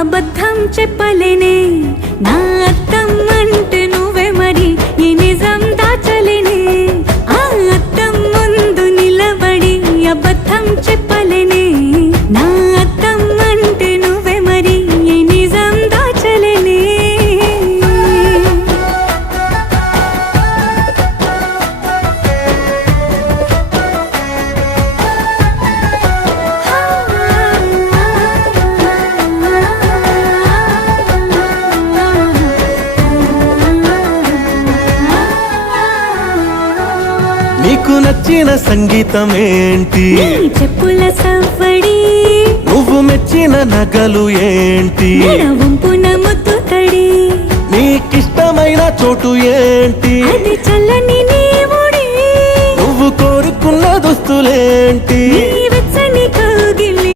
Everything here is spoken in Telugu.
అబద్ధం చెప్పలేనే నా అద్దం అంటే నువ్వే మరి ఈ నిజం దాచలేనే ఆ అద్దం ముందు నిలబడి అబద్ధం చెప్పలేనే నా అద్దం అంటే నువ్వే మరి ఈ నిజం దాచలేనే నీకు నచ్చిన సంగీతం ఏంటి నీ చెప్పుల సవ్వడి నువ్వు మెచ్చిన నగలు ఏంటి మెడ వంపున ముద్దు తడి నీకిష్టమైన చోటు ఏంటి అది చల్లని